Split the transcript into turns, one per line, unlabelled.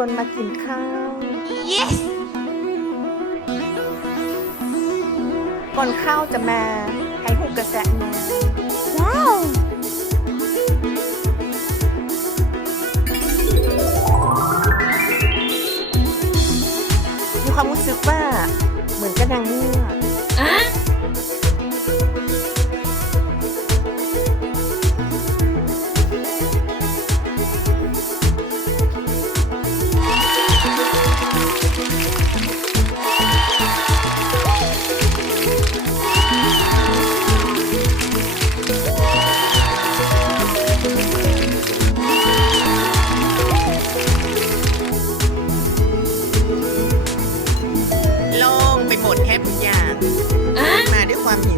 วนมากินข้าว
yes
ก่อนข้าวจะมาให้หูกระแสมา
ว้าว
มีความรู้สึกว่าเหมือนกระนางเงือ หมดแทบทุกอย่าง มาด้วยความหิว